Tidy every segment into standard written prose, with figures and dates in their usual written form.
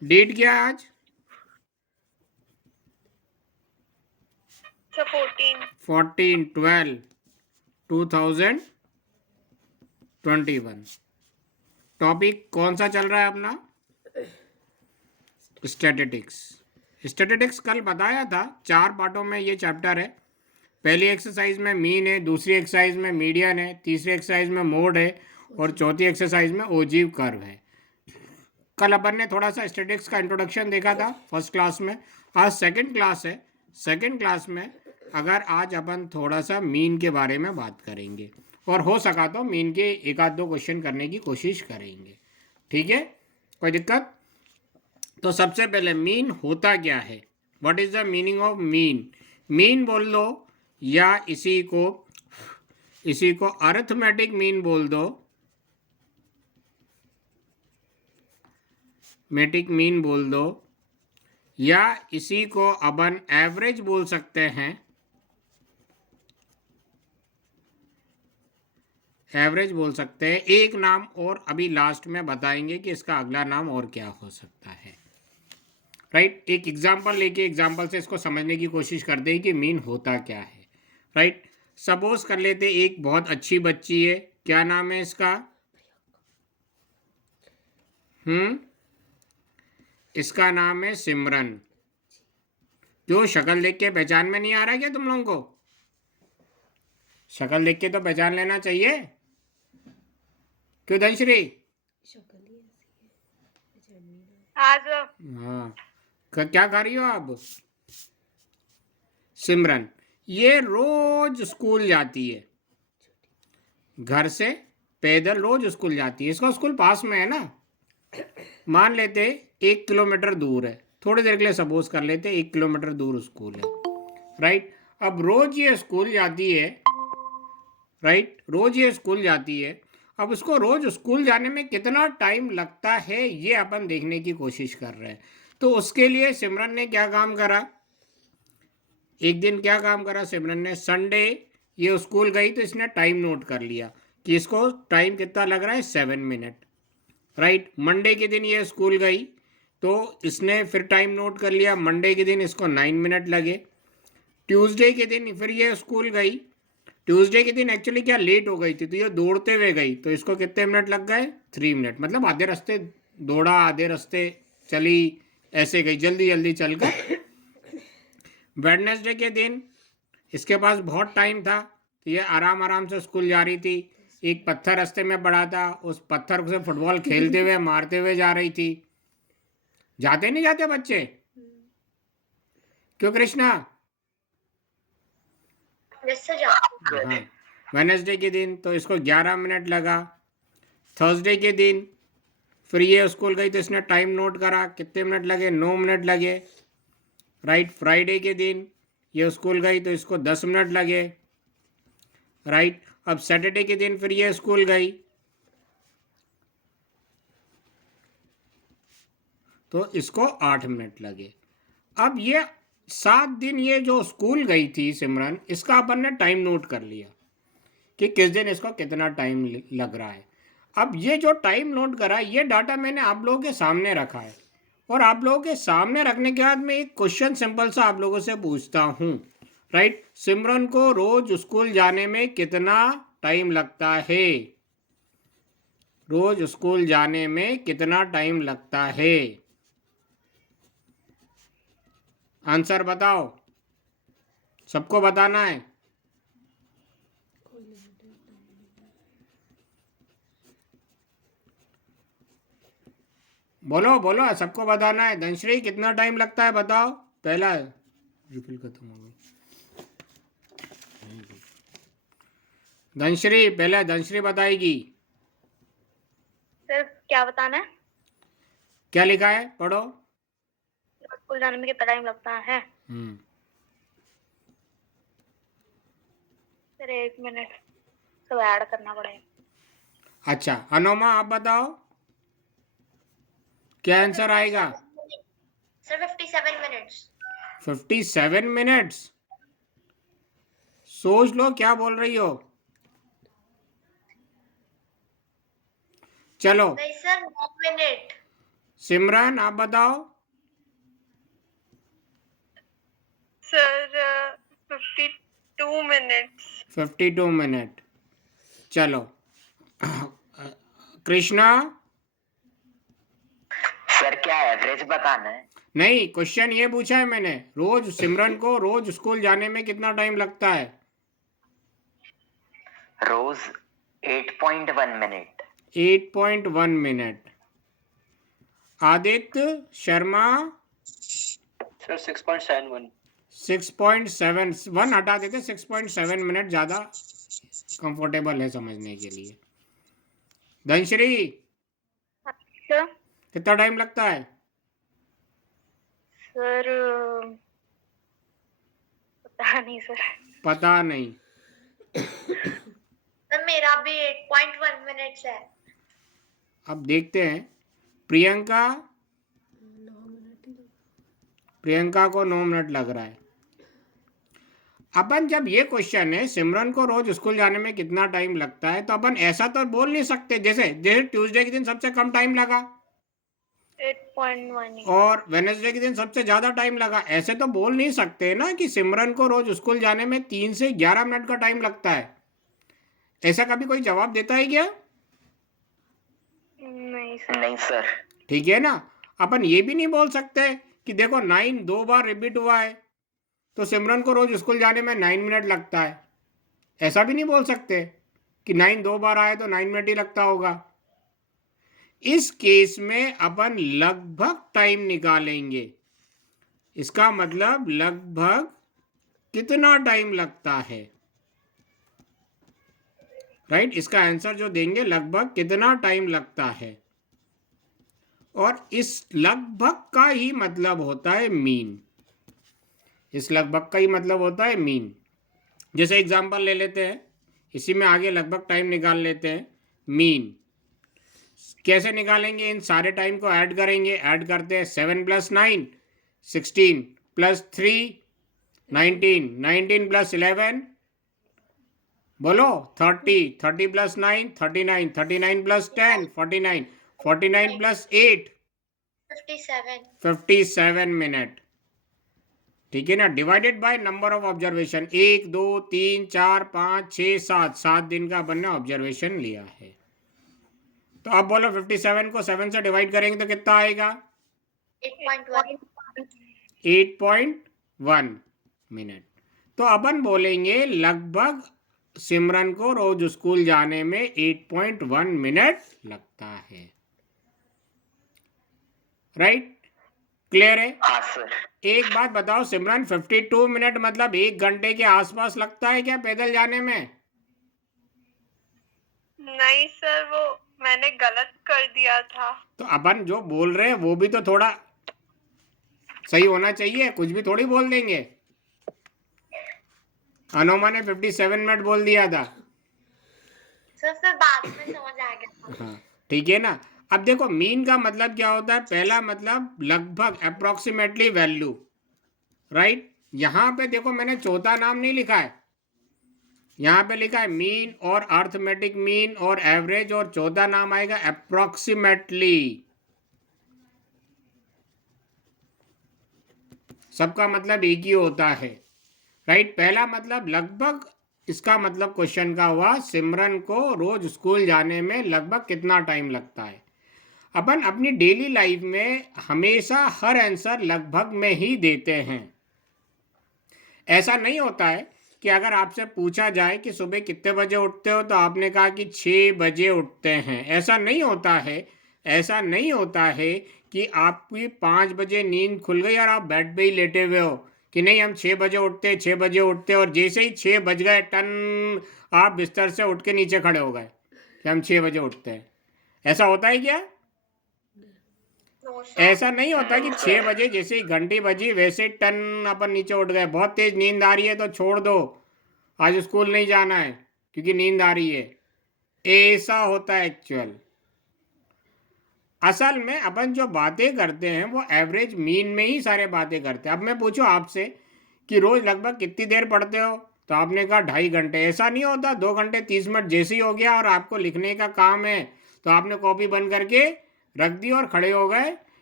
Date क्या है आज? 14/12/2021। टॉपिक कौन सा चल रहा है अपना? स्टैटिस्टिक्स। स्टैटिस्टिक्स कल बताया था, 4 पार्टों में ये चैप्टर है। पहली एक्सरसाइज में मीन है, दूसरी एक्सरसाइज में मीडियन है, तीसरी एक्सरसाइज में मोड है और चौथी एक्सरसाइज में ओजीव कर्व है। कल अपन ने थोड़ा सा स्टैटिस्टिक्स का इंट्रोडक्शन देखा था फर्स्ट क्लास में। आज सेकंड क्लास है। सेकंड क्लास में अगर आज अपन थोड़ा सा मीन के बारे में बात करेंगे और हो सका तो मीन के एक आध दो क्वेश्चन करने की कोशिश करेंगे। ठीक है, कोई दिक्कत? तो सबसे पहले मीन होता क्या है? What is the meaning of mean? Mean बोल लो या इसी को अरिथमेटिक मीन बोल दो, मेटिक मीन बोल दो, या इसी को अपन एवरेज बोल सकते हैं। एवरेज बोल सकते हैं। एक नाम और अभी लास्ट में बताएंगे कि इसका अगला नाम और क्या हो सकता है। राइट, एक एग्जाम्पल लेके एग्जाम्पल से इसको समझने की कोशिश करते हैं कि मीन होता क्या है। राइट, सपोज कर लेते एक बहुत अच्छी बच्ची है, क्या नाम है इसका? इसका नाम है सिमरन। क्यों, शक्ल देख के पहचान में नहीं आ रहा क्या तुम लोगों को? शक्ल देख के तो पहचान लेना चाहिए। क्यों धनश्री? हाँ, क्या कर रही हो आप? सिमरन ये रोज स्कूल जाती है, घर से पैदल रोज स्कूल जाती है। इसका स्कूल पास में है ना, मान लेते 1 किलोमीटर दूर है, थोड़ी देर के लिए सपोज कर लेते 1 किलोमीटर दूर स्कूल है। राइट, अब रोज ये स्कूल जाती है। राइट, रोज ये स्कूल जाती है। अब उसको रोज स्कूल जाने में कितना टाइम लगता है ये अपन देखने की कोशिश कर रहे हैं। तो उसके लिए सिमरन ने क्या काम करा? एक दिन क्या काम करा सिमरन ने? संडे ये स्कूल गई तो इसने टाइम नोट कर लिया कि इसको टाइम कितना लग रहा है, 7 मिनट। राइट, मंडे के दिन ये स्कूल गई तो इसने फिर टाइम नोट कर लिया, मंडे के दिन इसको 9 मिनट लगे। ट्यूसडे के दिन फिर ये स्कूल गई। ट्यूसडे के दिन एक्चुअली क्या लेट हो गई थी तो ये दौड़ते हुए गई तो इसको कितने मिनट लग गए? 3 मिनट। मतलब आधे रास्ते दौड़ा, आधे रास्ते चली, ऐसे गई जल्दी जल्दी चलकर। वेडनेसडे के दिन इसके पास बहुत टाइम था तो ये आराम आराम से स्कूल जा रही थी। एक पत्थर रास्ते में पड़ा था, उस पत्थर से फुटबॉल खेलते हुए मारते हुए जा रही थी। जाते नहीं जाते बच्चे? क्यों कृष्णा? हाँ, वेडनेसडे के दिन तो इसको 11 मिनट लगा। थर्सडे के दिन फिर ये स्कूल गई तो इसने टाइम नोट करा, कितने मिनट लगे? 9 मिनट लगे। राइट, फ्राइडे के दिन ये स्कूल गई तो इसको 10 मिनट लगे। राइट, अब सैटरडे के दिन फिर ये स्कूल गई तो इसको 8 मिनट लगे। अब ये 7 दिन ये जो स्कूल गई थी सिमरन, इसका अपन ने टाइम नोट कर लिया कि किस दिन इसको कितना टाइम लग रहा है। अब ये जो टाइम नोट करा ये डाटा मैंने आप लोगों के सामने रखा है और आप लोगों के सामने रखने के बाद मैं एक क्वेश्चन सिंपल सा आप लोगों से पूछता हूँ। राइट, सिमरन को रोज स्कूल जाने में कितना टाइम लगता है? रोज स्कूल जाने में कितना टाइम लगता है? आंसर बताओ, सबको बताना है। बोलो बोलो, सबको बताना है। धनश्री कितना टाइम लगता है बताओ? पहला रिफिल खत्म हो गई। धनश्री, पहले धनश्री बताएगी। सर क्या बताना है? क्या लिखा है पढ़ो। स्कूल जाने में कितना टाइम लगता है? सर 1 मिनट, सब ऐड करना पड़ेगा। अच्छा, अनुमा आप बताओ क्या आंसर आएगा? Sir 57 minutes. 57 मिनट्स? सोच लो क्या बोल रही हो। चलो नहीं सर 9 मिनट। सिमरन आप बताओ। Sir 52 minutes. 52 मिनट। चलो कृष्णा। सर क्या एवरेज बताना है? नहीं, क्वेश्चन ये पूछा है मैंने, रोज सिमरन को रोज स्कूल जाने में कितना टाइम लगता है? रोज 8.1 minute. 8.1 minute. Aditya Sharma. Sir 6.71। 6.71 हटा देते, 6.7 मिनट ज़्यादा कंफर्टेबल है समझने के लिए। धनश्री सर कितना टाइम लगता है? सर पता नहीं सर। पता नहीं। सर मेरा भी 8.1 मिनट्स है। अब देखते हैं। प्रियंका। प्रियंका को 9 मिनट लग रहा है। अपन जब ये क्वेश्चन है सिमरन को रोज स्कूल जाने में कितना टाइम लगता है, तो अपन ऐसा तो बोल नहीं सकते जैसे जैसे ट्यूसडे के दिन सबसे कम टाइम लगा 8.1 और वेडनेसडे के दिन सबसे ज्यादा टाइम लगा, ऐसे तो बोल नहीं सकते ना कि सिमरन को रोज स्कूल जाने में 3 से 11 मिनट का टाइम लगता है। ऐसा कभी कोई जवाब देता है क्या? नहीं सर। नहीं सर। ठीक है ना। अपन ये भी नहीं बोल सकते कि देखो 9 2 बार रिपीट हुआ है तो सिमरन को रोज स्कूल जाने में 9 मिनट लगता है, ऐसा भी नहीं बोल सकते कि 9 2 बार आए तो 9 मिनट ही लगता होगा। इस केस में अपन लगभग टाइम निकालेंगे। इसका मतलब लगभग कितना टाइम लगता है, राइट? इसका आंसर जो देंगे लगभग कितना टाइम लगता है, और इस लगभग का ही मतलब होता है मीन। इस लगभग का ही मतलब होता है मीन। जैसे एग्जांपल ले लेते हैं, इसी में आगे लगभग टाइम निकाल लेते हैं। मीन कैसे निकालेंगे? इन सारे टाइम को ऐड करेंगे। ऐड करते हैं 7 + 9 16 + 3 19 19 + 11 बोलो 30 30 + 9 39 39 + 10 49 49 + 8 57 मिनट। ठीक है ना। Divided by number of observation 1 2 3 4 5 6 7 7 दिन का अपन ने ऑब्जर्वेशन लिया है। तो अब बोलो 57 को 7 से डिवाइड करेंगे तो कितना आएगा? 8.1 मिनट। तो अपन बोलेंगे लगभग सिमरन को रोज स्कूल जाने में 8.1 मिनट लगता है। राइट? क्लियर है? हाँ सर। एक बात बताओ सिमरन, 52 मिनट मतलब 1 घंटे के आसपास लगता है क्या पैदल जाने में? नहीं सर, वो मैंने गलत कर दिया था। तो अपन जो बोल रहे हैं वो भी तो थोड़ा सही होना चाहिए, कुछ भी थोड़ी बोल देंगे। अनोमा ने 57 मिनट बोल दिया था। सर फिर बाद में समझ आ गया। हाँ ठीक है ना। अब देखो मीन का मतलब क्या होता है? पहला मतलब लगभग, अप्रोक्सीमेटली वैल्यू, राइट? यहाँ पे देखो मैंने चौथा नाम नहीं लिखा है, यहाँ पे लिखा है मीन और अर्थमेटिक मीन और एवरेज, और चौथा नाम आएगा अप्रोक्सीमेटली। सबका मतलब एक ही होता है, राइट? पहला मतलब लगभग, इसका मतलब क्वेश्चन का हुआ सिमरन को रोज स्कूल जाने में लगभग कितना टाइम लगता है। अपन अपनी डेली लाइफ में हमेशा हर आंसर लगभग में ही देते हैं। ऐसा नहीं होता है कि अगर आपसे पूछा जाए कि सुबह कितने बजे उठते हो तो आपने कहा कि 6 बजे उठते हैं, ऐसा नहीं होता है। ऐसा नहीं होता है कि आपकी 5 बजे नींद खुल गई और आप बेड पे ही लेटे हुए हो कि नहीं हम 6 बजे उठते 6 बजे उठते, और जैसे ही 6 बज गए टन आप बिस्तर से उठ के नीचे खड़े हो गए कि हम 6 बजे उठते हैं। ऐसा होता है क्या? ऐसा नहीं होता कि 6 बजे जैसे ही घंटी बजी वैसे टन अपन नीचे उठ गए। बहुत तेज नींद आ रही है तो छोड़ दो, आज स्कूल नहीं जाना है क्योंकि नींद आ रही है, ऐसा होता है एक्चुअल। असल में अपन जो बातें करते हैं वो एवरेज मीन में ही सारे बातें करते हैं। अब मैं पूछूं आपसे कि रोज लगभग कितनी देर पढ़ते हो, तो आपने कहा 2.5 घंटे। ऐसा नहीं होता 2 घंटे 30 मिनट जैसे ही हो गया और आपको लिखने का काम है तो आपने कॉपी बंद करके रख दी और खड़े हो गए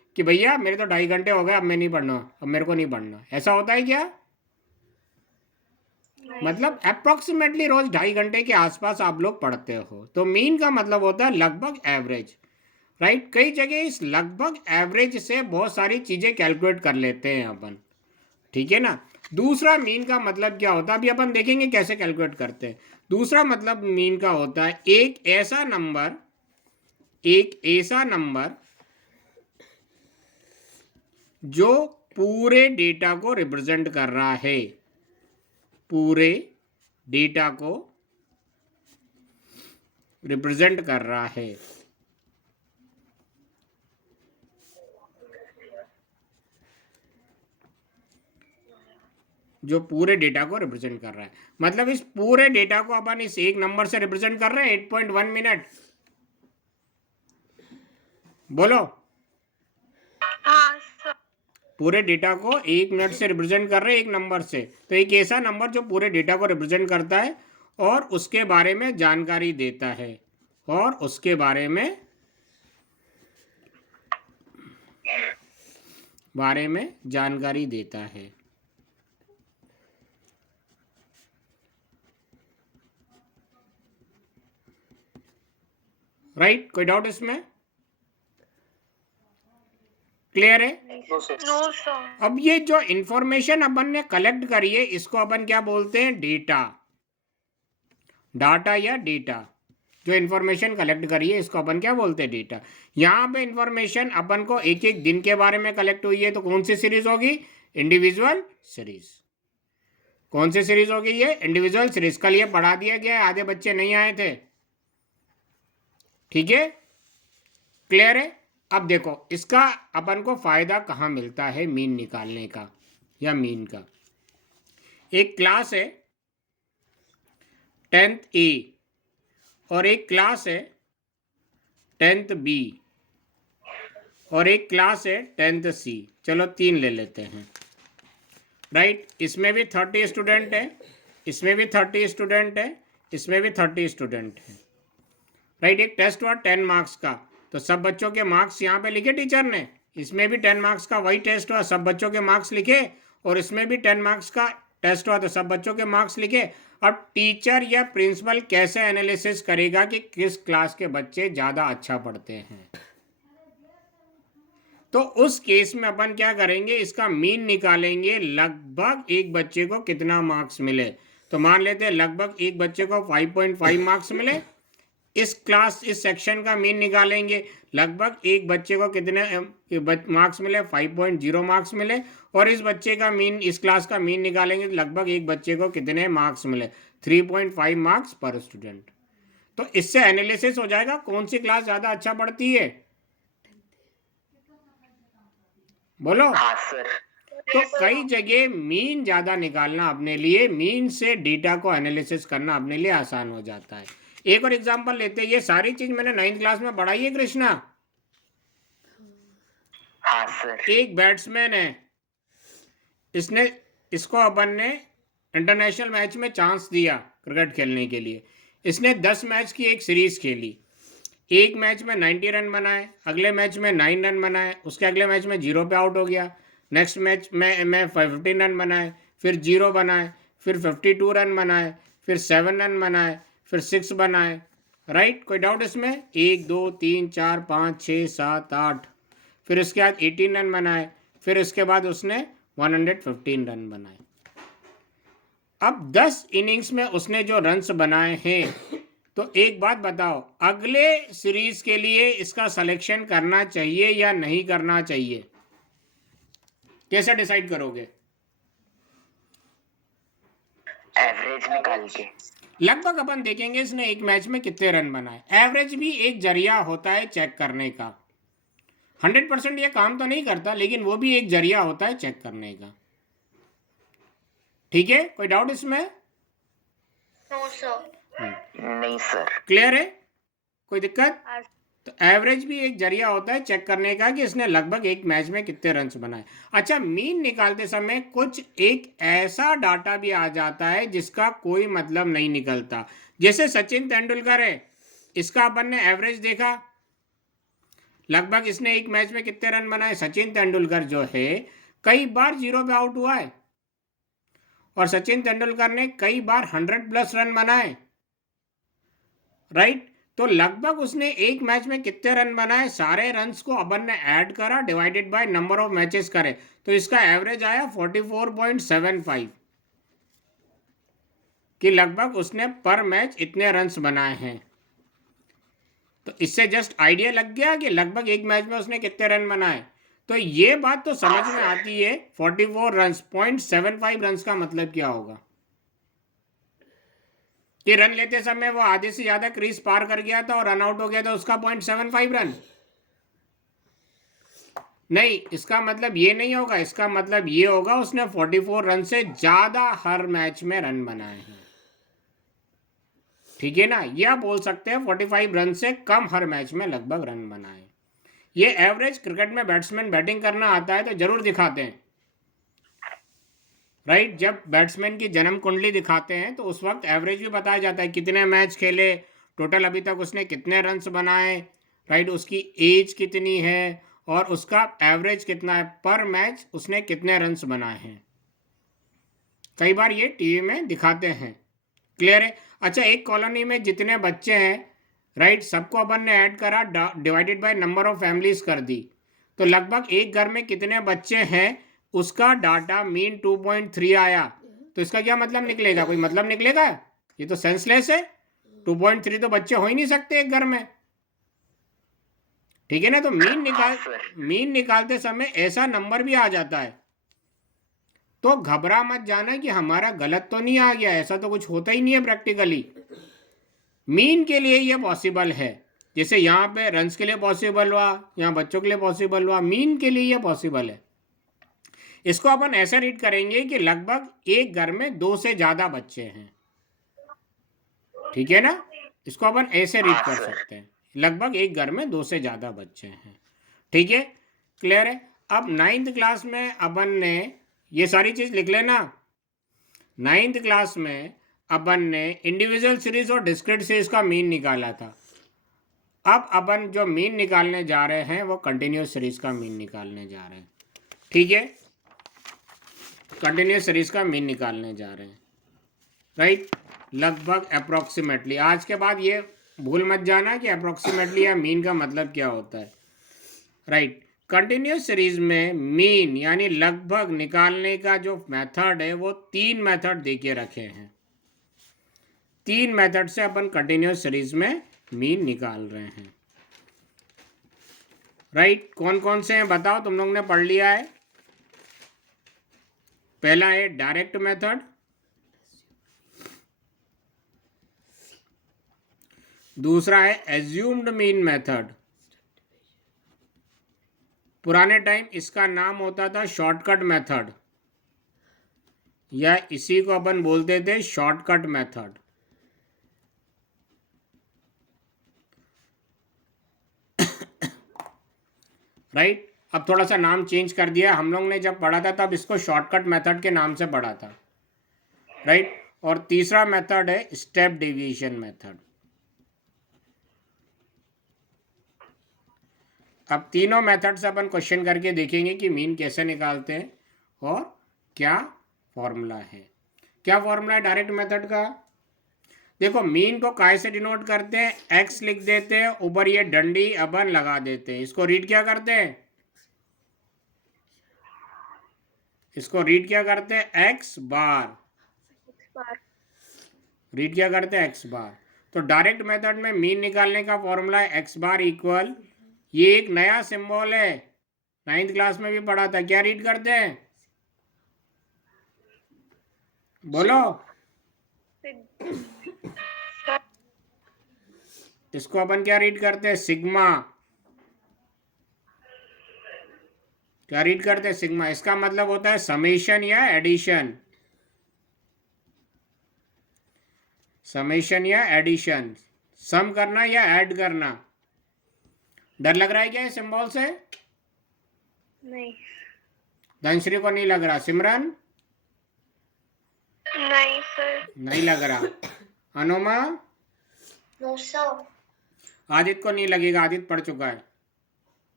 कि भैया मेरे तो 2.5 घंटे हो गए, अब मैं नहीं पढ़ना, अब मेरे को नहीं पढ़ना, ऐसा होता है क्या? मतलब अप्रोक्सीमेटली रोज 2.5 घंटे के आसपास आप लोग पढ़ते हो। तो मीन का मतलब होता है लगभग एवरेज, राइट। कई जगह इस लगभग एवरेज से बहुत सारी चीजें कैलकुलेट कर लेते हैं अपन, ठीक है ना। दूसरा मीन का मतलब क्या होता है, अभी अपन देखेंगे कैसे कैलकुलेट करते हैं। दूसरा मतलब मीन का होता है एक ऐसा नंबर जो पूरे डेटा को रिप्रेजेंट कर रहा है, पूरे डेटा को रिप्रेजेंट कर रहा है। जो पूरे डेटा को रिप्रेजेंट कर रहा है, मतलब इस पूरे डेटा को अपन इस एक नंबर से रिप्रेजेंट कर रहे हैं 8.1 मिनट। बोलो, हाँ सर। पूरे डेटा को 1 मिनट से रिप्रेजेंट कर रहे हैं एक नंबर से। तो एक ऐसा नंबर जो पूरे डेटा को रिप्रेजेंट करता है और उसके बारे में जानकारी देता है, और उसके बारे में जानकारी देता है। राइट, कोई डाउट इसमें? क्लियर है? No, sir. No sir. अब ये जो इंफॉर्मेशन अपन ने कलेक्ट करी है इसको अपन क्या बोलते हैं? डेटा। डाटा या डेटा, जो इंफॉर्मेशन कलेक्ट करी है इसको अपन क्या बोलते हैं? डेटा। यहाँ पे इंफॉर्मेशन अपन को एक एक दिन के बारे में कलेक्ट हुई है, तो कौन सी सीरीज होगी? Individual series. कौन सी सीरीज होगी ये? Individual series. कल ये पढ़ा दिया गया है, आधे बच्चे नहीं आए थे, ठीक है। क्लियर है? अब देखो इसका अपन को फायदा कहाँ मिलता है मीन निकालने का या मीन का। एक क्लास है 10th A और एक क्लास है 10th B और एक क्लास है 10th C। चलो 3 ले लेते हैं, राइट। इसमें भी 30 स्टूडेंट है, इसमें भी 30 स्टूडेंट है, इसमें भी 30 स्टूडेंट है, राइट। एक टेस्ट हुआ 10 मार्क्स का, तो सब बच्चों के मार्क्स यहाँ पे लिखे टीचर ने। इसमें भी 10 मार्क्स का वही टेस्ट हुआ, सब बच्चों के मार्क्स लिखे, और इसमें भी 10 मार्क्स का टेस्ट हुआ तो सब बच्चों के मार्क्स लिखे। अब टीचर या प्रिंसिपल कैसे एनालिसिस करेगा कि किस क्लास के बच्चे ज़्यादा अच्छा पढ़ते हैं? तो उस केस में अपन क्या करेंगे, इसका मीन निकालेंगे, लगभग एक बच्चे को कितना मार्क्स मिले। तो मान लेते हैं लगभग एक बच्चे को 5.5 मार्क्स मिले। इस सेक्शन का मीन निकालेंगे, लगभग एक बच्चे को कितने मार्क्स मिले? 5.0 मार्क्स मिले। और इस बच्चे का मीन, इस क्लास का मीन निकालेंगे, लगभग एक बच्चे को कितने मार्क्स मिले? 3.5 मार्क्स पर स्टूडेंट। तो इससे एनालिसिस हो जाएगा कौन सी क्लास ज़्यादा अच्छा पढ़ती है। बोलो। हाँ सर। तो कई जगह मीन ज़्यादा निकालना अपने लिए, मीन से डेटा को एनालिसिस करना अपने लिए आसान हो जाता है। एक और एग्जांपल लेते हैं, ये सारी चीज मैंने 9th क्लास में पढ़ाई है कृष्णा। हाँ सर। एक बैट्समैन है, इसको अपन ने इंटरनेशनल मैच में चांस दिया क्रिकेट खेलने के लिए। इसने 10 मैच की एक सीरीज खेली, एक मैच में 90 रन बनाए, अगले मैच में 9 रन बनाए, उसके अगले मैच में 0 पे आउट हो गया, नेक्स्ट मैच में 15 रन बनाए, फिर 0 बनाए, फिर 52 रन बनाए, फिर 7 रन बनाए, फिर 6 बनाए, राइट। कोई डाउट इसमें? 1 2 3 4 5 6 7 8, फिर उसके बाद 18 रन बनाए, फिर उसके बाद उसने 115 रन बनाए। अब 10 इनिंग्स में उसने जो रन्स बनाए हैं, तो एक बात बताओ, अगले सीरीज के लिए इसका सिलेक्शन करना चाहिए या नहीं करना चाहिए? कैसे डिसाइड करोगे? एवरेज निकाल के। लगभग अपन देखेंगे इसने एक मैच में कितने रन बनाए। एवरेज भी एक जरिया होता है चेक करने का। 100% ये काम तो नहीं करता, लेकिन वो भी एक जरिया होता है चेक करने का, ठीक है। कोई डाउट इसमें? No sir. नहीं सर। क्लियर है? कोई दिक्कत? हाँ। तो एवरेज भी एक जरिया होता है चेक करने का कि इसने लगभग एक मैच में कितने रन्स बनाए। अच्छा, मीन निकालते समय कुछ एक ऐसा डाटा भी आ जाता है जिसका कोई मतलब नहीं निकलता। जैसे सचिन तेंदुलकर है, इसका अपन ने एवरेज देखा, लगभग इसने एक मैच में कितने रन बनाए? सचिन तेंदुलकर जो है कई बार 0 पे आउट हुआ है और सचिन तेंदुलकर ने कई बार 100+ रन बनाए, राइट। तो लगभग उसने एक मैच में कितने रन बनाए, सारे रन्स को अपन ने ऐड करा, divided by number of matches करे, तो इसका एवरेज आया 44.75 कि लगभग उसने पर मैच इतने रन्स बनाए हैं। तो इससे जस्ट आइडिया लग गया कि लगभग एक मैच में उसने कितने रन बनाए। तो ये बात तो समझ में आती है 44 रन्स, 0.75 रन्स का मतलब क्या होगा कि रन लेते समय वो आधे से ज्यादा क्रीज पार कर गया था और रन आउट हो गया था, उसका 0.75 रन नहीं। इसका मतलब ये नहीं होगा, इसका मतलब ये होगा उसने 44 रन से ज्यादा हर मैच में रन बनाए हैं, ठीक है ना। ये आप बोल सकते हैं 45 रन से कम हर मैच में लगभग रन बनाए। ये एवरेज क्रिकेट में बैट्समैन बैटिंग करना आता है तो जरूर दिखाते हैं, राइट। जब बैट्समैन की जन्म कुंडली दिखाते हैं तो उस वक्त एवरेज भी बताया जाता है, कितने मैच खेले, टोटल अभी तक उसने कितने रन्स बनाए, राइट, उसकी एज कितनी है और उसका एवरेज कितना है, पर मैच उसने कितने रन्स बनाए हैं। कई बार ये टीवी में दिखाते हैं, क्लियर है। अच्छा, एक कॉलोनी में जितने बच्चे हैं, राइट, सबको अपन ने ऐड करा, divided by number of families कर दी, तो लगभग एक घर में कितने बच्चे हैं उसका डाटा मीन 2.3 आया। तो इसका क्या मतलब निकलेगा? कोई मतलब निकलेगा? ये तो सेंसलेस है। 2.3 तो बच्चे हो ही नहीं सकते एक घर में, ठीक है ना। तो मीन निकालते समय ऐसा नंबर भी आ जाता है, तो घबरा मत जाना कि हमारा गलत तो नहीं आ गया, ऐसा तो कुछ होता ही नहीं है प्रैक्टिकली। मीन के लिए ये पॉसिबल है, जैसे यहाँ पे रन्स के लिए पॉसिबल हुआ, यहाँ बच्चों के लिए पॉसिबल हुआ, मीन के लिए ये पॉसिबल है। इसको अपन ऐसे रीड करेंगे कि लगभग एक घर में 2 से ज्यादा बच्चे हैं, ठीक है ना। इसको अपन ऐसे रीड कर सकते हैं, लगभग एक घर में 2 से ज्यादा बच्चे हैं, ठीक है, क्लियर है। अब 9th क्लास में अपन ने ये सारी चीज लिख लेना। 9th क्लास में अपन ने इंडिविजुअल सीरीज और डिस्क्रीट सीरीज का मीन निकाला था। अब अपन जो मीन निकालने जा रहे हैं वो कंटिन्यूस सीरीज का मीन निकालने जा रहे हैं, ठीक है। कंटिन्यूस सीरीज का मीन निकालने जा रहे हैं, राइट। लगभग अप्रोक्सीमेटली, आज के बाद ये भूल मत जाना कि अप्रोक्सीमेटली या मीन का मतलब क्या होता है, राइट। कंटिन्यूस सीरीज में मीन यानी लगभग निकालने का जो मेथड है वो 3 मेथड देके रखे हैं। 3 मेथड से अपन कंटिन्यूस सीरीज में मीन निकाल रहे हैं, राइट। कौन कौन से हैं बताओ, तुम लोग ने पढ़ लिया है। पहला है डायरेक्ट मेथड, दूसरा है एज्यूम्ड मीन मेथड। पुराने टाइम इसका नाम होता था शॉर्टकट मेथड, या इसी को अपन बोलते थे शॉर्टकट मेथड, राइट। अब थोड़ा सा नाम चेंज कर दिया, हम लोग ने जब पढ़ा था तब इसको शॉर्टकट मेथड के नाम से पढ़ा था, राइट। और तीसरा मेथड है स्टेप डेविएशन मेथड। अब तीनों मेथड से अपन क्वेश्चन करके देखेंगे कि मीन कैसे निकालते हैं और क्या फॉर्मूला है। क्या फॉर्मूला है डायरेक्ट मेथड का? देखो, मीन को काय से डिनोट करते हैं, एक्स लिख देते हैं, ऊपर ये डंडी अपन लगा देते हैं, इसको रीड क्या करते हैं, इसको रीड क्या करते हैं, एक्स बार, रीड क्या करते हैं, एक्स बार। तो डायरेक्ट मेथड में मीन निकालने का फॉर्मूला है एक्स बार इक्वल, ये एक नया सिंबल है, 9th क्लास में भी पढ़ा था, क्या रीड करते हैं, बोलो। इसको अपन क्या रीड करते हैं, सिग्मा, क्या रीड करते हैं, सिग्मा। इसका मतलब होता है समेशन या एडिशन, समेशन या एडिशन, सम करना या ऐड करना। डर लग रहा है क्या इस सिंबल से? नहीं, धनश्री को नहीं लग रहा, सिमरन नहीं सर, नहीं लग रहा, अनुमा, नो सर, आदित्य को नहीं लगेगा, आदित्य पढ़ चुका है,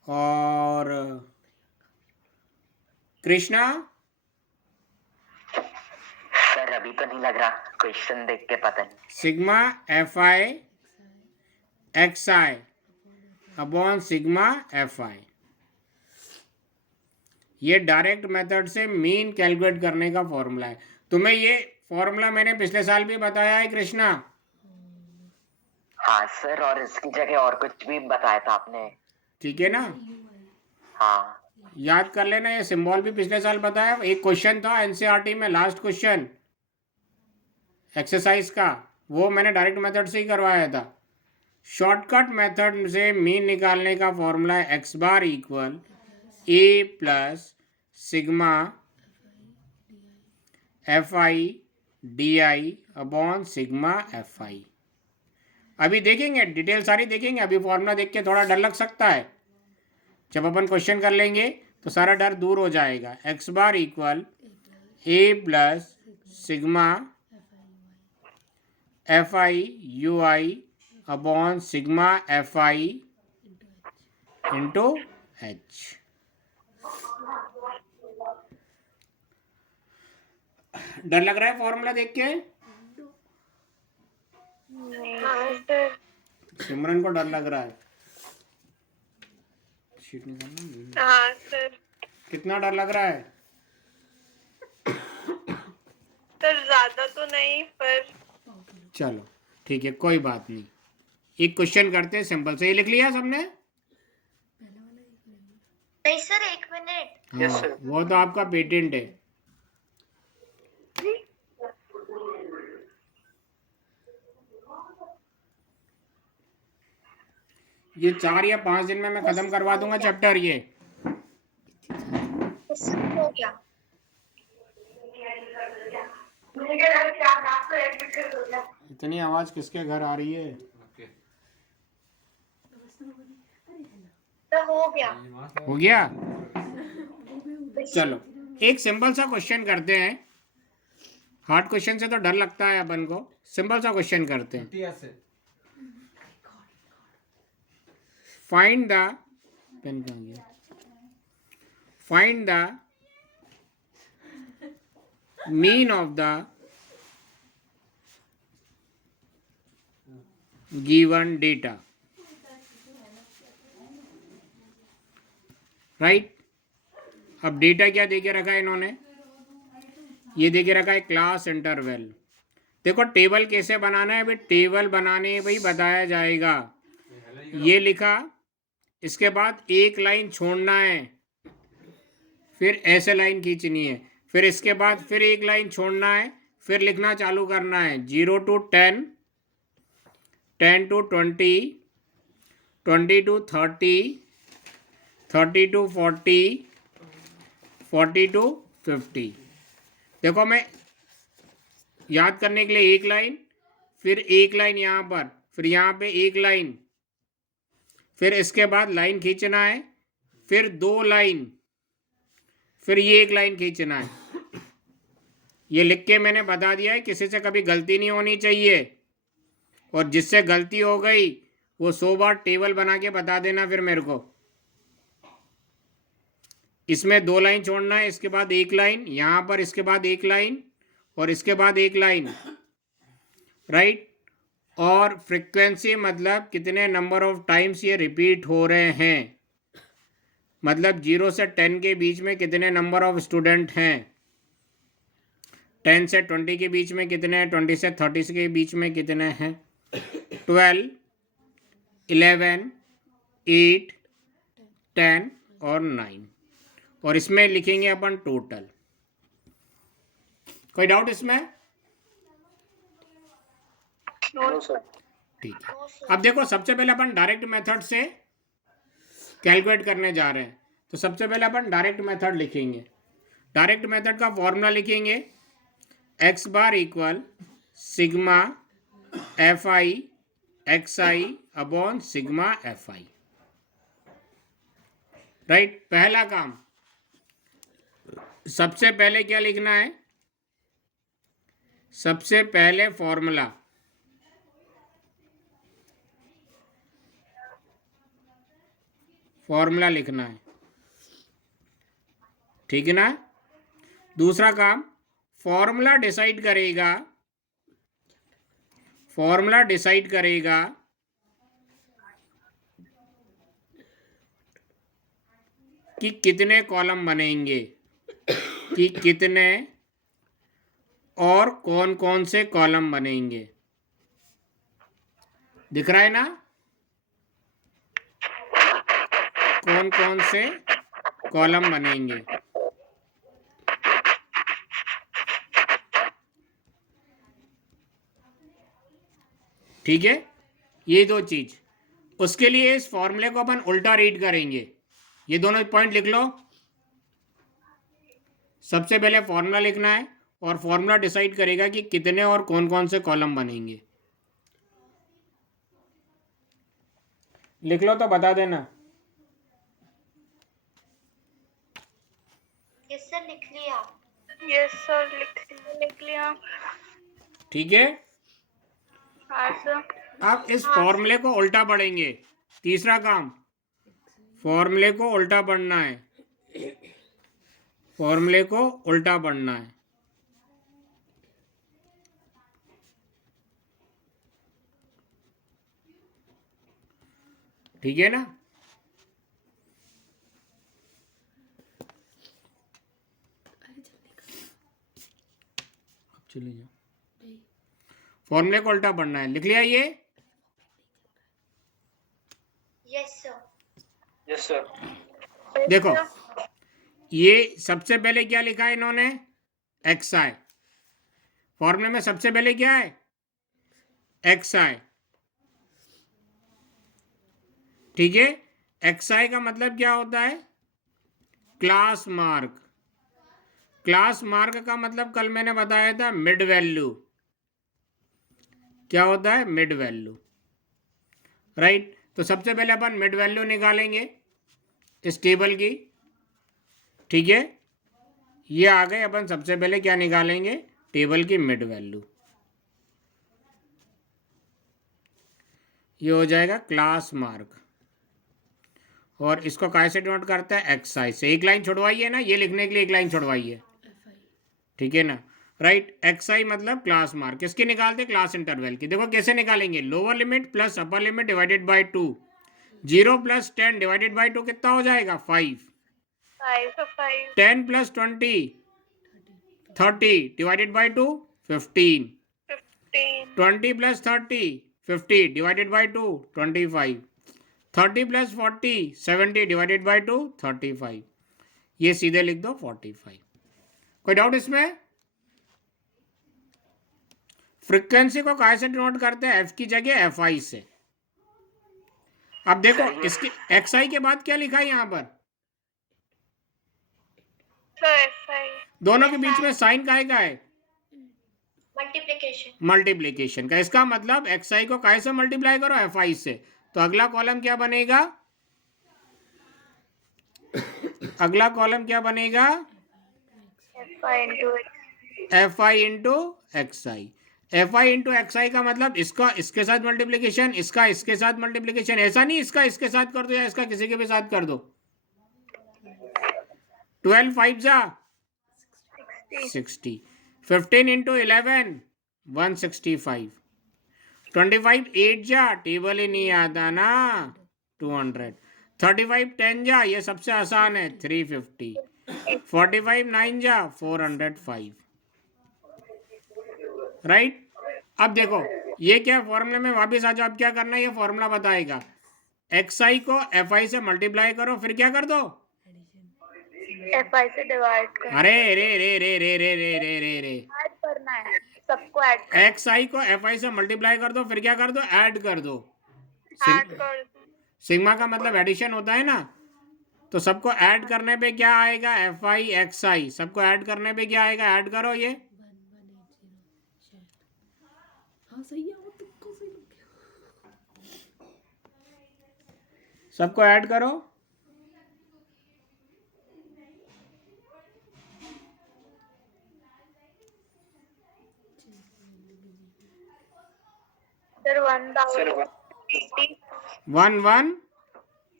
और कृष्णा सर अभी तो नहीं लग रहा, क्वेश्चन देख के पता नहीं। Sigma F I x I upon sigma F I, ये डायरेक्ट मेथड से मीन कैलकुलेट करने का फॉर्मूला है। तुम्हें ये फॉर्मूला मैंने पिछले साल भी बताया है कृष्णा। हाँ सर, और इसकी जगह और कुछ भी बताया था आपने। ठीक है ना, हाँ याद कर लेना, ये सिंबल भी पिछले साल बताया। एक क्वेश्चन था एनसीईआरटी में, लास्ट क्वेश्चन एक्सरसाइज का, वो मैंने डायरेक्ट मेथड से ही करवाया था। शॉर्टकट मेथड से मीन निकालने का फॉर्मूला है x bar equal A plus sigma F I D I upon sigma F I. अभी देखेंगे, डिटेल सारी देखेंगे। अभी फॉर्मूला देख के थोड़ा डर लग सकता है, जब अपन क्वेश्चन कर लेंगे तो सारा डर दूर हो जाएगा। X bar equal A plus sigma F I you I upon sigma F I into H. डर लग रहा है फॉर्मूला देख के? हाँ सर। सिमरन को डर लग रहा है। शीट निकालना। हाँ सर। कितना डर लग रहा है? सर ज्यादा तो नहीं, पर चलो ठीक है, कोई बात नहीं। एक क्वेश्चन करते हैं सिंपल से। ये लिख लिया सबने? नहीं सर, 1 मिनट। Yes, हाँ, sir. वो तो आपका पेटेंट है। ये 4 या 5 दिन में मैं खत्म करवा दूंगा चैप्टर ये। हो गया। इतनी आवाज किसके घर आ रही है? तो हो गया। हो गया? चलो एक सिंपल सा क्वेश्चन करते हैं। हार्ड क्वेश्चन से तो डर लगता है अपन को, सिंपल सा क्वेश्चन करते हैं। फाइंड द पेन कहाँ गया? Find the mean of the given data. Right, अब डेटा क्या देके रखा है इन्होंने? ये देके रखा है क्लास इंटरवल। देखो टेबल कैसे बनाना है भाई, टेबल बनाने भाई बताया जाएगा। ये लिखा, इसके बाद एक लाइन छोड़ना है, फिर ऐसे लाइन खींचनी है, फिर इसके बाद फिर एक लाइन छोड़ना है, फिर लिखना चालू करना है 0 to 10, 10 to 20, 20 to 30, 30 to 40, 40 to 50। देखो मैं याद करने के लिए एक लाइन, फिर एक लाइन यहाँ पर, फिर यहाँ पे एक लाइन, फिर इसके बाद लाइन खींचना है, फिर 2 लाइन, फिर ये एक लाइन खींचना है। ये लिख के मैंने बता दिया है, किसी से कभी गलती नहीं होनी चाहिए। और जिससे गलती हो गई वो 100 बार टेबल बना के बता देना फिर मेरे को। इसमें 2 लाइन छोड़ना है, इसके बाद एक लाइन, यहाँ पर इसके बाद एक लाइन, और इसके बाद एक लाइन। राइट, और फ्रीक्वेंसी मतलब कितने नंबर ऑफ टाइम्स ये रिपीट हो रहे हैं, मतलब 0 से 10 के बीच में कितने नंबर ऑफ स्टूडेंट हैं, 10 से 20 के बीच में कितने हैं, 20 से 30 के बीच में कितने हैं, 12, 11, 8, 10 और 9। और इसमें लिखेंगे अपन टोटल। कोई डाउट इसमें? No, sir. ठीक है, अब देखो सबसे पहले अपन डायरेक्ट मेथड से कैलकुलेट करने जा रहे हैं। तो सबसे पहले अपन डायरेक्ट मेथड लिखेंगे। डायरेक्ट मेथड का फॉर्मूला लिखेंगे x bar equal sigma F I x I upon sigma F I. Right, पहला काम, सबसे पहले क्या लिखना है? सबसे पहले फॉर्मूला, फॉर्मूला लिखना है, ठीक है ना। दूसरा काम, फॉर्मूला डिसाइड करेगा कि कितने कॉलम बनेंगे, कि कितने और कौन कौन से कॉलम बनेंगे। दिख रहा है ना, कौन कौन से कॉलम बनेंगे। ठीक है, ये दो चीज। उसके लिए इस फॉर्मूले को अपन उल्टा रीड करेंगे। ये दोनों पॉइंट लिख लो। सबसे पहले फॉर्मूला लिखना है और फॉर्मूला डिसाइड करेगा कि कितने और कौन कौन से कॉलम बनेंगे। लिख लो तो बता देना। यस सर, लिख लिया। यस सर, लिख लिया। ठीक है, हाँ सर। अब इस फॉर्मूले को उल्टा पढ़ेंगे। तीसरा काम, फॉर्मूले को उल्टा पढ़ना है, फॉर्मूले को उल्टा पढ़ना है। ठीक है ना। अब चले जाओ, फॉर्मूले को उल्टा पढ़ना है। लिख लिया ये? Yes sir. Yes, sir. देखो, ये सबसे पहले क्या लिखा है इन्होंने, एक्स आई। फॉर्मूले में सबसे पहले क्या है, एक्स आई। ठीक है, एक्स आई का मतलब क्या होता है, क्लास मार्क। क्लास मार्क का मतलब कल मैंने बताया था मिड वैल्यू। क्या होता है, मिड वैल्यू, राइट। तो सबसे पहले अपन मिड वैल्यू निकालेंगे इस टेबल की। ठीक है, ये आ गए। अपन सबसे पहले क्या निकालेंगे, टेबल की मिड वैल्यू। ये हो जाएगा क्लास मार्क, और इसको कैसे नोट करता है, एक्स आई से। एक लाइन छुड़वाइए ना, ये लिखने के लिए एक लाइन छुड़वाइए, ठीक है ना, राइट। एक्स आई मतलब क्लास मार्क। किसकी निकालते, क्लास इंटरवल की। देखो कैसे निकालेंगे, lower limit plus upper limit divided by 2। 0 + 10 divided by 2 कितना हो जाएगा, 5। 10 + 20 30 divided by 2 15। 20 + 30 50 divided by 2 25। 30 + 40 70 divided by 2 35। ये सीधे लिख दो 45। कोई डाउट इसमें? फ्रीक्वेंसी को कैसे नोट करते हैं, एफ की जगह एफ आई से। अब देखो इसके एक्स आई के बाद क्या लिखा है यहाँ पर, दोनों के बीच में साइन काहे का है, मल्टीप्लिकेशन। मल्टीप्लिकेशन का। इसका मतलब एक्स आई को कैसे मल्टीप्लाई करो, एफ आई से। तो अगला कॉलम क्या बनेगा, अगला कॉलम क्या बनेगा, F I into x I. F I into x आई का मतलब इसका इसके साथ मल्टीप्लिकेशन, इसका इसके साथ मल्टीप्लिकेशन। ऐसा नहीं इसका इसके साथ कर दो या इसका किसी के भी साथ कर दो। 12 5 जा 60। 15 इंटू 11 165। 25 8 जा, टेबल ही नहीं आता ना, 200। 35 10 जा, ये सबसे आसान है, 350। 45 9 जा 405, राइट। अब देखो ये क्या फॉर्मूले में वापस आ जाओ। अब क्या करना है, ये फॉर्मूला बताएगा। एक्स आई को एफ आई से मल्टीप्लाई करो, फिर क्या कर दो, एफ आई से डिवाइड कर, अरे रे रे रे रे रे रे रे रे रे ऐड करना है, सबको ऐड कर, एक्स आई को एफ आई से मल्टीप्लाई कर दो, फिर क्या कर दो, ऐड कर दो। ऐड कर। सिग्मा का मतलब एडिशन होता है ना, तो सबको ऐड करने पे क्या आएगा, एफ आई एक्स आई। सबको ऐड करने पे क्या आएगा, ऐड करो ये। सबको ऐड करो, सर 1 1 1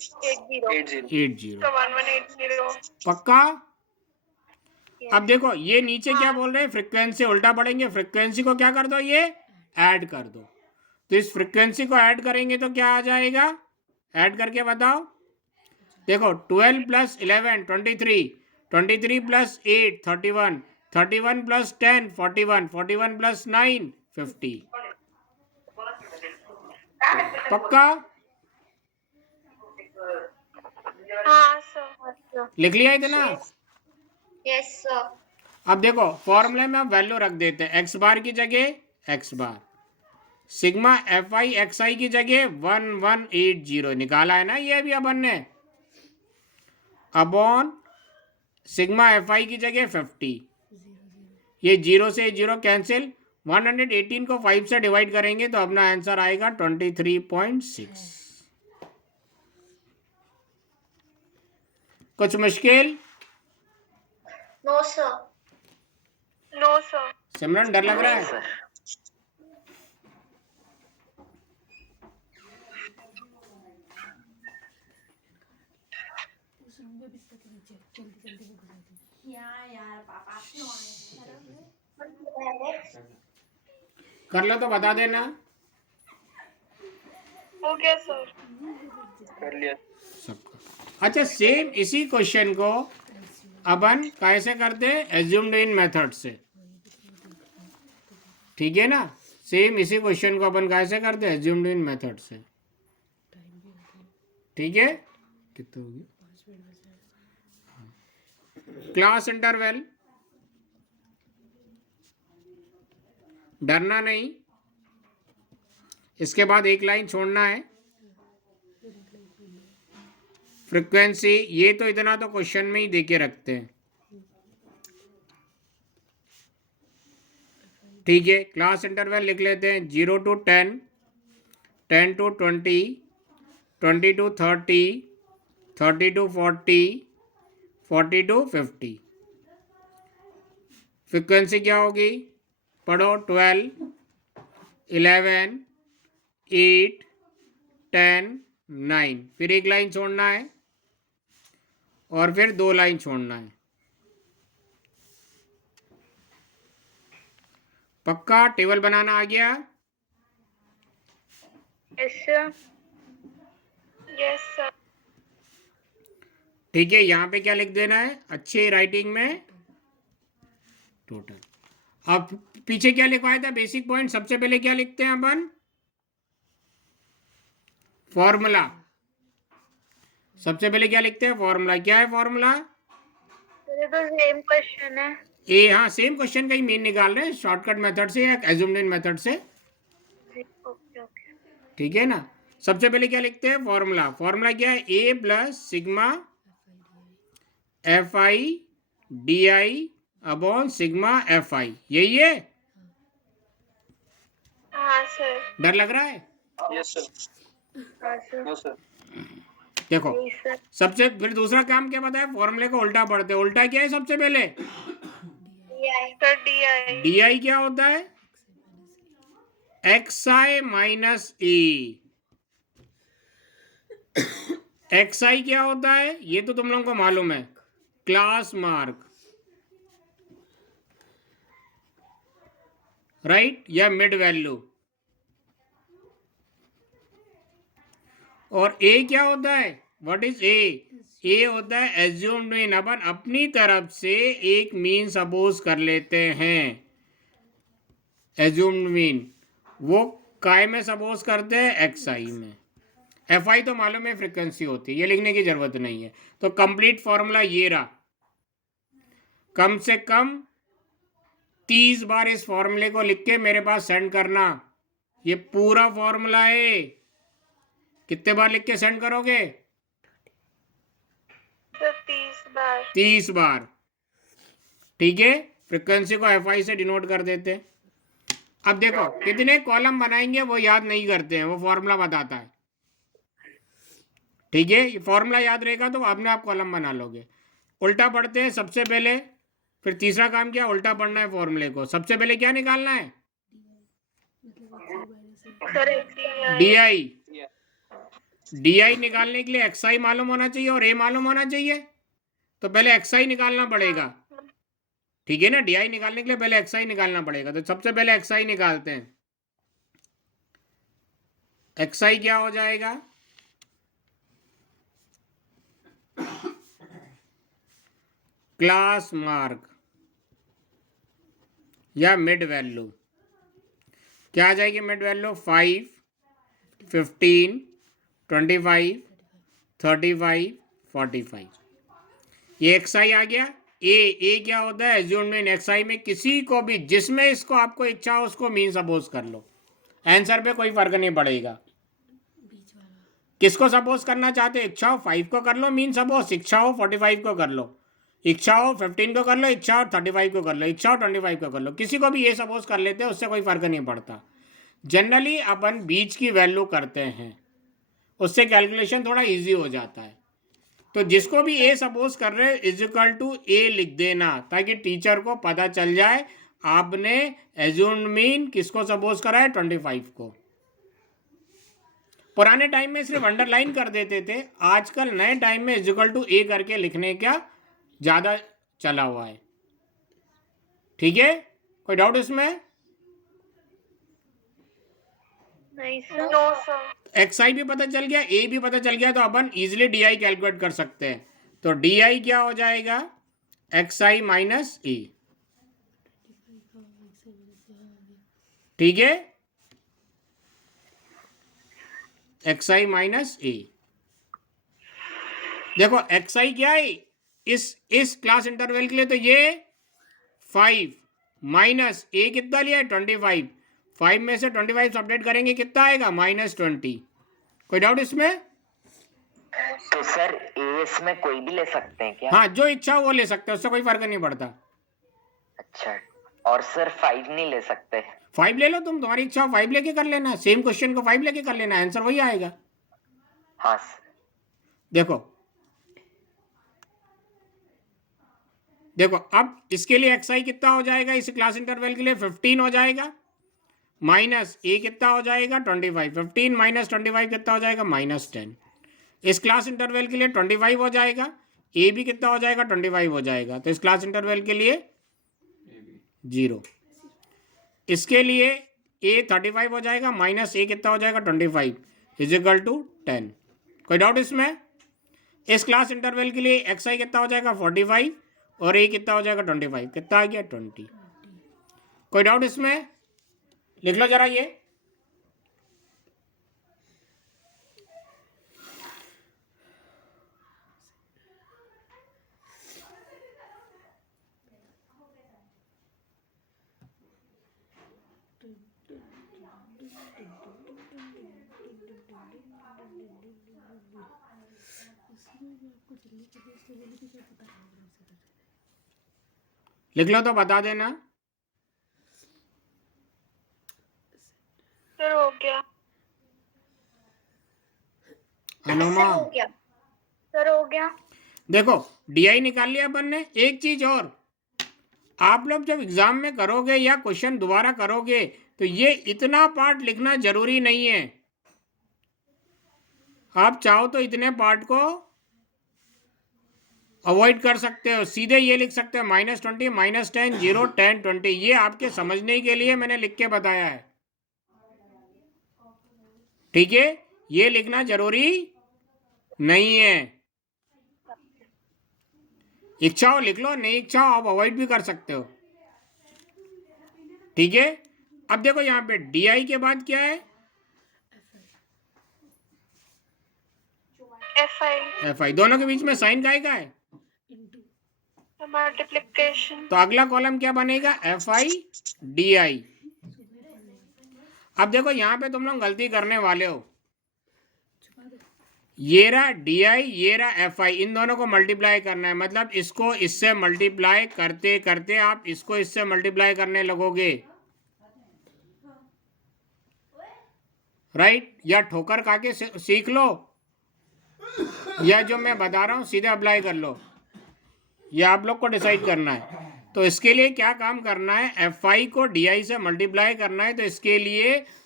80. 80. 80। So 1180. पक्का? अब देखो ये नीचे क्या बोल रहे हैं, फ्रीक्वेंसी उल्टा पढ़ेंगे, फ्रीक्वेंसी को क्या कर दो, ये ऐड कर दो। तो इस फ्रीक्वेंसी को ऐड करेंगे तो क्या आ जाएगा, ऐड करके बताओ। देखो 12 प्लस 11 23, 23 प्लस 8 31, 31 प्लस 10 41, 41 प्लस 9 50। पक्का? हाँ सर. लिख लिया इतना? Yes sir. अब देखो फॉर्मूले में अब वैल्यू रख देते हैं, एक्स बार की जगह x bar, sigma F I x आई की जगह 1180 निकाला है ना ये अभी अपन ने, अपॉन सिग्मा एफ आई की जगह 50, ये 0 से 0 कैंसिल, 118 को 5 से डिवाइड करेंगे तो अपना आंसर आएगा 23.6। कुछ मुश्किल? No sir. No sir. सिमरन डर लग रहा है? सर कर लो तो बता देना। Okay sir. कर लिया. सबका अच्छा, सेम इसी क्वेश्चन को अपन कैसे करते हैं, एज्यूम्ड इन मेथड से, ठीक है ना। सेम इसी क्वेश्चन को अपन कैसे करते हैं, एज्यूम्ड इन मेथड से, ठीक है। कितना हो गया, क्लास इंटरवल, डरना नहीं, इसके बाद एक लाइन छोड़ना है। फ्रीक्वेंसी ये तो इतना तो क्वेश्चन में ही देके रखते हैं, ठीक है। क्लास इंटरवल लिख लेते हैं 0 to 10, 10 to 20, 20 to 30, 30 to 40, 40 to 50। Frequency क्या होगी, पढ़ो, 12, 11, 8, 10, 9, फिर एक लाइन छोड़ना है और फिर 2 लाइन छोड़ना है। पक्का? टेबल बनाना आ गया? Yes sir. Yes sir. ठीक है, यहाँ पे क्या लिख देना है अच्छी राइटिंग में, टोटल। अब पीछे क्या लिखवाया था, बेसिक पॉइंट। सबसे पहले क्या लिखते हैं अपन, फॉर्मूला। सबसे पहले क्या लिखते हैं, फॉर्मूला। क्या है फॉर्मूला, ये तो सेम क्वेश्चन है. ए, हाँ सेम क्वेश्चन का ही मीन निकाल रहे हैं, शॉर्टकट मेथड से या एज्यूम्ड इन मेथड से, ओके ओके. ठीक है ना। सबसे पहले क्या लिखते हैं, फॉर्मूला। फॉर्मूला क्या है, ए plus sigma F I D I upon sigma F I, यही है। हाँ सर. डर लग रहा है? Yes sir. हाँ सर. No sir. देखो यस सर. सबसे फिर दूसरा काम क्या बताया, फॉर्मूले को उल्टा पढ़ते हैं। उल्टा क्या है, सबसे पहले सर DI. डी आई क्या होता है, एक्स आई माइनस ए। एक्स आई क्या होता है, ये तो तुम लोगों को मालूम है, क्लास मार्क, राइट, या मिड वैल्यू। और ए क्या होता है, व्हाट इज ए, ए होता है एज्यूम्ड मीन। अपन अपनी तरफ से एक मीन सपोज कर लेते हैं, एज्यूम्ड मीन वो काय में सपोज करते हैं, एक्स आई में। एफ आई तो मालूम है फ्रीक्वेंसी होती है, ये लिखने की जरूरत नहीं है। तो कंप्लीट फॉर्मूला ये रहा, कम से कम 30 बार इस फॉर्मूले को लिख के मेरे पास सेंड करना। ये पूरा फॉर्मूला है, कितने बार लिख के सेंड करोगे, सर 30 बार. 30 बार, ठीक है। फ्रीक्वेंसी को एफ आई से डिनोट कर देते हैं। अब देखो कितने कॉलम बनाएंगे वो याद नहीं करते हैं, वो फॉर्मूला बताता है, ठीक है। ये फॉर्मूला याद रहेगा तो अपने आप कॉलम बना लोगे। उल्टा पढ़ते हैं सबसे पहले, फिर तीसरा काम क्या, उल्टा पढ़ना है फॉर्मूले को। सबसे पहले क्या निकालना है, sir D I, Yeah. D I निकालने के लिए एक्स आई मालूम होना चाहिए और ए मालूम होना चाहिए, तो पहले एक्स आई निकालना पड़ेगा, ठीक है ना। डी आई निकालने के लिए पहले एक्स आई निकालना पड़ेगा, तो सबसे पहले एक्स आई निकालते हैं। एक्स आई क्या हो जाएगा, क्लास मार्क या मिड वैल्यू, क्या आ जाएगी मिड वैल्यू, 5, 15, 25, 35, 45। ये एक्स आई आ गया। ए क्या होता है, एज्यूम्ड मीन। एक्स आई में किसी को भी, जिसमें इसको आपको इच्छा हो उसको मीन सपोज कर लो, आंसर पे कोई फर्क नहीं पड़ेगा। किसको सपोज करना चाहते हो, इच्छा हो 5 को कर लो मीन सपोज, इच्छा हो 45 को कर लो, इच्छा हो 15 को कर लो, इच्छा हो 35 को कर लो, इच्छा हो 25 को कर लो, किसी को भी ये सपोज कर लेते हैं, उससे कोई फर्क नहीं पड़ता। जनरली अपन बीच की वैल्यू करते हैं, उससे कैलकुलेशन थोड़ा इजी हो जाता है। तो जिसको भी ए सपोज कर रहे इज इक्वल टू ए लिख देना, ताकि टीचर को पता चल जाए आपने एज्यूम्ड मीन किसको सपोज करा है, 25 को। पुराने टाइम में सिर्फ अंडरलाइन कर देते थे, आजकल नए टाइम में इज इक्वल टू ए करके लिखने का ज़्यादा चला हुआ है, ठीक है। कोई डाउट इसमें? नहीं सर। No sir. एक्स आई भी पता चल गया, ए भी पता चल गया, तो अपन इजिली डी आई कैलकुलेट कर सकते हैं। तो डी आई क्या हो जाएगा, एक्स आई माइनस ए, ठीक है, एक्स आई माइनस ए। देखो एक्स आई क्या है इस क्लास इंटरवल के लिए, तो ये 5 माइनस ए कितना लिया है, 25। 5 में से 25 सब्ट्रैक्ट करेंगे, कितना आएगा, -20। कोई डाउट इसमें? तो सर ए इसमें कोई भी ले सकते हैं क्या? हाँ, जो इच्छा हो वो ले सकते हैं, उससे कोई फर्क नहीं पड़ता। अच्छा, और सर 5 नहीं ले सकते? 5 ले लो तुम, तुम्हारी इच्छा हो 5 लेके कर लेना, सेम क्वेश्चन को 5 लेके कर लेना, आंसर वही आएगा। हाँ सर। देखो अब इसके लिए एक्स आई कितना हो जाएगा, इस क्लास इंटरवल के लिए 15 हो जाएगा, माइनस ए कितना हो जाएगा, 25। 15 माइनस 25 कितना हो जाएगा, -10। इस क्लास इंटरवल के लिए 25 हो जाएगा, ए भी कितना हो जाएगा, 25 हो जाएगा, तो इस क्लास इंटरवल के लिए 0। इसके लिए ए 35 हो जाएगा, माइनस ए कितना हो जाएगा, 25 इज इक्वल टू 10। कोई डाउट इसमें? इस क्लास इंटरवल के लिए एक्स आई कितना हो जाएगा, 45, और ए कितना हो जाएगा, 25, कितना आ गया, 20। कोई डाउट इसमें? लिख लो जरा ये। लिख लो तो बता देना। सर हो गया। अनुमा, सर हो गया। देखो डी आई निकाल लिया अपन ने। एक चीज और, आप लोग जब एग्जाम में करोगे या क्वेश्चन दोबारा करोगे तो ये इतना पार्ट लिखना जरूरी नहीं है। आप चाहो तो इतने पार्ट को अवॉइड कर सकते हो, सीधे ये लिख सकते हो -20, -10, 0, 10, 20। ये आपके समझने के लिए मैंने लिख के बताया है, ठीक है। ये लिखना जरूरी नहीं है, इच्छा हो लिख लो, नहीं इच्छा हो आप अवॉइड भी कर सकते हो, ठीक है। अब देखो यहाँ पे डी आई के बाद क्या है, एफ आई। दोनों के बीच में साइन का है, मल्टीप्लिकेशन। तो अगला कॉलम क्या बनेगा, एफ आई डी आई। अब देखो यहाँ पे तुम लोग गलती करने वाले हो, ये रहा डी आई, ये रहा एफ आई, इन दोनों को मल्टीप्लाई करना है। मतलब इसको इससे मल्टीप्लाई करते करते आप इसको इससे मल्टीप्लाई करने लगोगे, राइट। या ठोकर खा के सीख लो, या जो मैं बता रहा हूँ सीधे अप्लाई कर लो, ये आप लोग को डिसाइड करना है। तो इसके लिए क्या काम करना है, एफ आई को डी आई से मल्टीप्लाई करना है, तो इसके लिए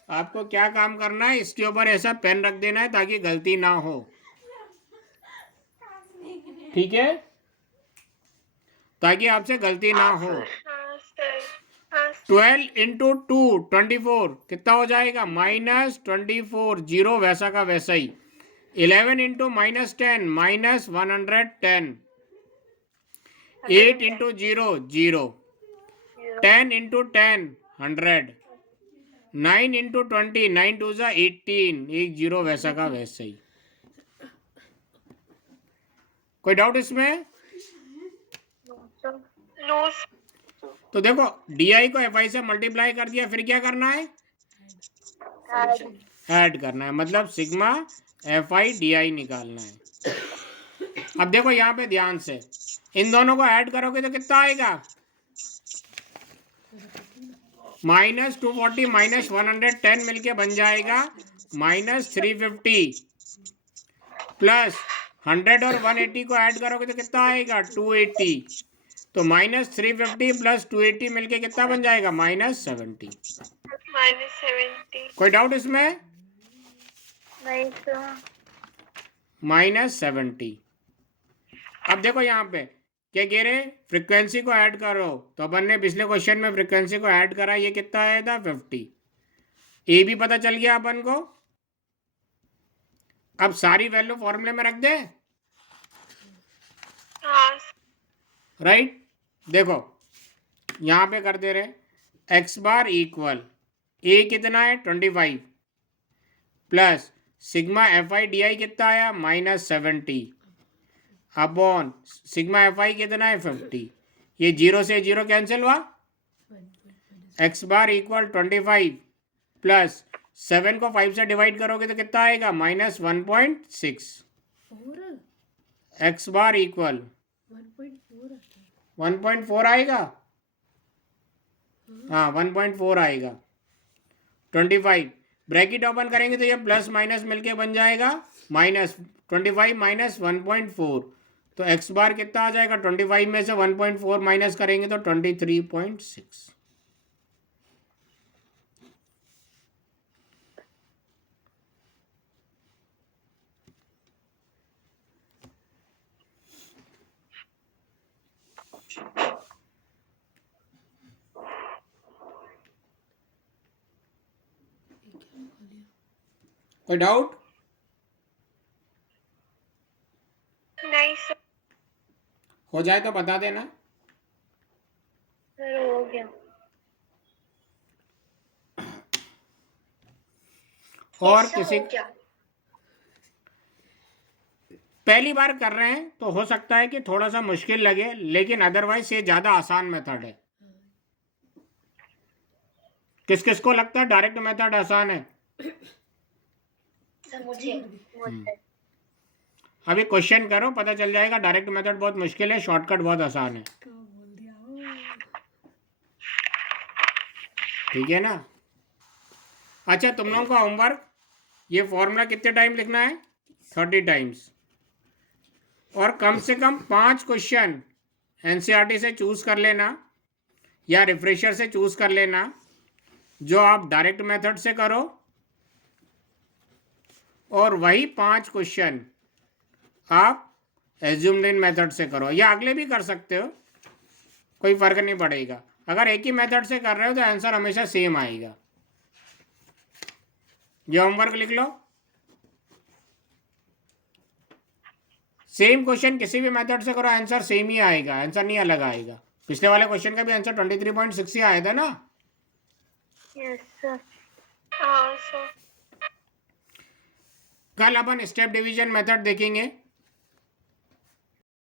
आपको क्या काम करना है, इसके ऊपर ऐसा पेन रख देना है ताकि गलती ना हो, ठीक है, ताकि आपसे गलती ना हो। हाँ सर, हाँ 12 इंटू 2 24 कितना हो जाएगा, -24, जीरो वैसा का वैसा ही। 11 इंटू -10 -110। 8 इंटू 0 0। 10 इंटू 10 100। 9 इंटू 20 9 2 जा 18, एक जीरो वैसा का वैसा ही। कोई डाउट इसमें? नो तो देखो डी को एफ आई से मल्टीप्लाई कर दिया, फिर क्या करना है, ऐड करना है, मतलब sigma F I D I निकालना है। अब देखो यहाँ पे ध्यान से, इन दोनों को ऐड करोगे तो कितना आएगा, -240 -110 मिलके बन जाएगा -350, प्लस 100 और 180 को ऐड करोगे तो कितना आएगा, 280। तो -350 प्लस 280 मिलके कितना बन जाएगा, -70। -70। कोई डाउट इसमें? नहीं सर। -70। अब देखो यहाँ पे क्या कह रहे, फ्रीक्वेंसी को ऐड करो, तो अपन ने पिछले क्वेश्चन में फ्रीक्वेंसी को ऐड करा, ये कितना आया था, 50। ए भी पता चल गया अपन को। अब सारी वैल्यू फॉर्मूले में रख दे, हाँ राइट। देखो यहाँ पे कर दे रहे, एक्स बार इक्वल ए कितना है 25, plus sigma F I D I कितना आया -70, अपॉन सिग्मा एफ आई कितना है 50। ये जीरो से जीरो कैंसिल हुआ, एक्स बार इक्वल 25 प्लस 7 को 5 से डिवाइड करोगे तो कितना आएगा, -1.6। एक्स बार इक्वल 1.4 आएगा, हाँ 1.4 आएगा। 25 ब्रैकेट ओपन करेंगे तो ये प्लस माइनस मिलके बन जाएगा -25 -1.4। तो एक्स बार कितना आ जाएगा, 25 में से 1.4 माइनस करेंगे तो 23.6। कोई डाउट? नहीं सर। हो जाए तो बता देना। सर हो गया। और किसी पहली बार कर रहे हैं तो हो सकता है कि थोड़ा सा मुश्किल लगे, लेकिन अदरवाइज ये ज़्यादा आसान मेथड है। किस किस को लगता है डायरेक्ट मेथड आसान है? मुझे अभी क्वेश्चन करो, पता चल जाएगा डायरेक्ट मेथड बहुत मुश्किल है, शॉर्टकट बहुत आसान है। ठीक है ना? अच्छा, तुम लोगों का होमवर्क, ये फॉर्मूला कितने टाइम लिखना है, 30 टाइम्स, और कम से कम 5 क्वेश्चन एनसीईआरटी से चूज कर लेना या रिफ्रेशर से चूज कर लेना, जो आप डायरेक्ट मेथड से करो, और वही 5 क्वेश्चन आप एज्यूम्ड इन मेथड से करो, या अगले भी कर सकते हो, कोई फर्क नहीं पड़ेगा। अगर एक ही मेथड से कर रहे हो तो आंसर हमेशा सेम आएगा। ये होमवर्क लिख लो, सेम क्वेश्चन किसी भी मेथड से करो, आंसर सेम ही आएगा, आंसर नहीं अलग आएगा। पिछले वाले क्वेश्चन का भी आंसर 23.6 ही आया था ना। Yes sir. हाँ सर। कल अपन स्टेप डिवीजन मेथड देखेंगे।